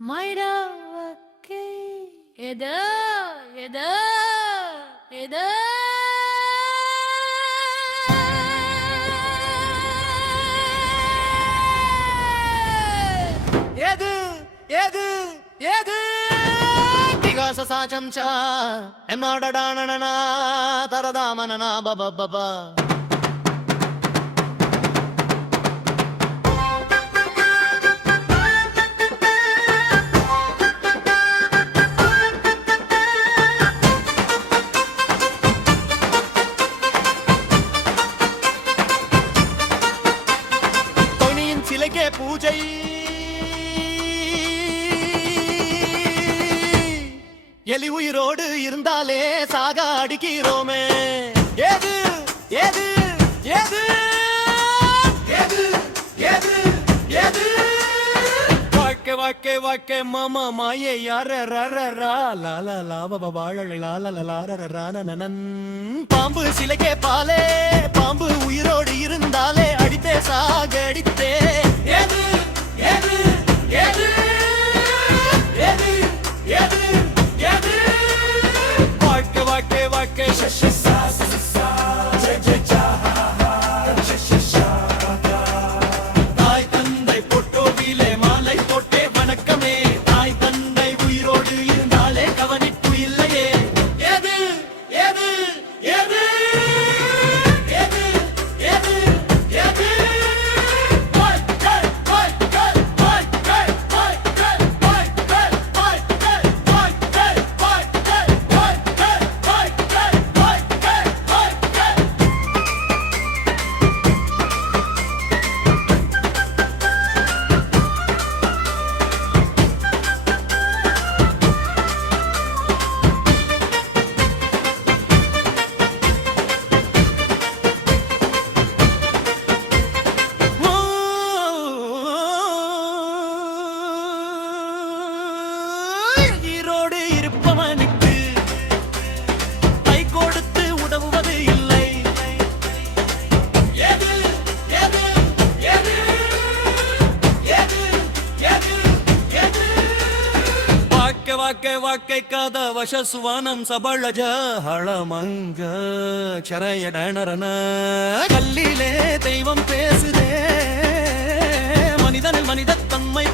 மைடாவக்கே எதோ எதோ எதோ எது எது எது திகாச சாச்சம்சா எம்மாடடானனா தரதாமனனா பபபபா சிலைக்கே பூஜை எலி உயிரோடு இருந்தாலே சாக அடிக்கிறோமே எது எது எது எது எது எது வாழ்க்கை வாழ்க்கை வாழ்க்கை மாமா மாயே யார ரா லாலா லாப வாழ லாலன் பாம்பு சிலைக்கே பாலே பாம்பு உயிரோடு இருந்தாலே அடித்தே சாக அடித்தே எது எது எது எது எது எது வாழ்க்கை வாழ்க்கை வாழ்க்கை ஷஷா சசா ஜஜா ஷஷா தாய் தந்தை பொட்டோவிலே மாலை போட்டே வணக்கமே தாய் தந்தை உயிரோடு இருந்தாலே கவனிப்பு இல்லையே எது எது எது வாக்கை வாக்கை காத வசசுவானம் சபளஜ ஹளமங்க சரையடனரன கல்லிலே தெய்வம் பேசுதே மனிதனில் மனித தன்மை